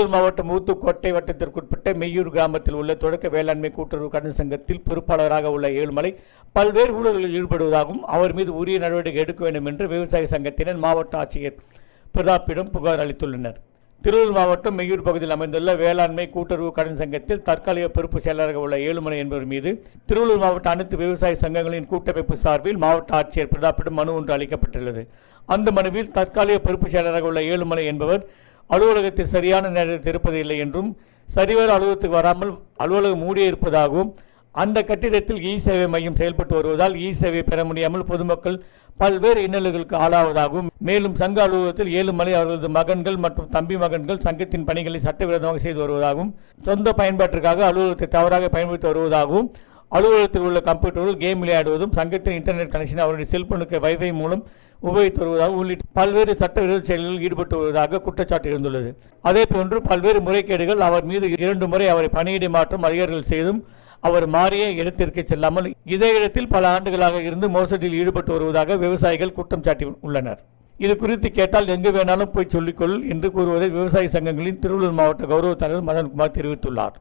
திருவள்ளூர் மாவட்டம் ஊத்துக்கோட்டை வட்டத்திற்குட்பட்ட மெய்யூர் கிராமத்தில் உள்ள தொடக்க வேளாண்மை கூட்டுறவு கடன் சங்கத்தில் பொறுப்பாளராக உள்ள ஏழுமலை பல்வேறு ஊழல்களில் ஈடுபடுவதாகவும் அவர் மீது உரிய நடவடிக்கை எடுக்க வேண்டும் என்று விவசாய சங்கத்தினர் மாவட்ட ஆட்சியர் பிரதாப்பிடம் புகார் அளித்துள்ளனர். திருவள்ளூர் மாவட்டம் மெய்யூர் பகுதியில் அமைந்துள்ள வேளாண்மை கூட்டுறவு கடன் சங்கத்தில் தற்காலிக பொறுப்பு செயலராக உள்ள ஏழுமலை என்பவர் மீது திருவள்ளூர் மாவட்ட அனைத்து விவசாய சங்கங்களின் கூட்டமைப்பு சார்பில் மாவட்ட ஆட்சியர் பிரதாப்பிடம் மனு ஒன்று அளிக்கப்பட்டுள்ளது. அந்த மனுவில் தற்காலிக பொறுப்பு செயலராக உள்ள ஏழுமலை என்பவர் அலுவலகத்தில் சரியான நேரத்தில் இருப்பதில்லை என்றும், சரிவர அலுவலகத்துக்கு வராமல் அலுவலகம் மூடியே இருப்பதாகவும், அந்த கட்டிடத்தில் இ சேவை மையம் செயல்பட்டு வருவதால் இ சேவை பெற முடியாமல் பொதுமக்கள் பல்வேறு இன்னல்களுக்கு ஆளாவதாகவும், மேலும் சங்க அலுவலகத்தில் ஏழுமலை அவர்களது மகன்கள் மற்றும் தம்பி மகன்கள் சங்கத்தின் பணிகளை சட்டவிரோதமாக செய்து வருவதாகவும், சொந்த பயன்பாட்டிற்காக அலுவலகத்தை தவறாக பயன்படுத்தி வருவதாகவும், அலுவலகத்தில் உள்ள கம்ப்யூட்டர்கள் கேம் விளையாடுவதும், சங்கத்தின் இன்டர்நெட் கனெக்ஷன் அவருடைய செல்போனுக்கு வைஃபை மூலம் உபயோகித்து வருவதாக உள்ளிட்ட பல்வேறு சட்டவிரோத செயல்களில் ஈடுபட்டு வருவதாக குற்றச்சாட்டு இருந்துள்ளது. அதேபோன்று பல்வேறு முறைகேடுகள் அவர் மீது 2 முறை அவரை பணியிடை மாற்றம் அதிகாரிகள் செய்தும் அவர் மாறிய இடத்திற்கு செல்லாமல் இதே இடத்தில் பல ஆண்டுகளாக இருந்து மோசடியில் ஈடுபட்டு வருவதாக விவசாயிகள் குற்றம் சாட்டி உள்ளனர். இது குறித்து கேட்டால் எங்கு வேணாலும் போய் சொல்லிக்கொள் என்று கூறுவதை விவசாய சங்கங்களின் திருவள்ளூர் மாவட்ட கௌரவ தலைவர் மதன்குமார் தெரிவித்துள்ளார்.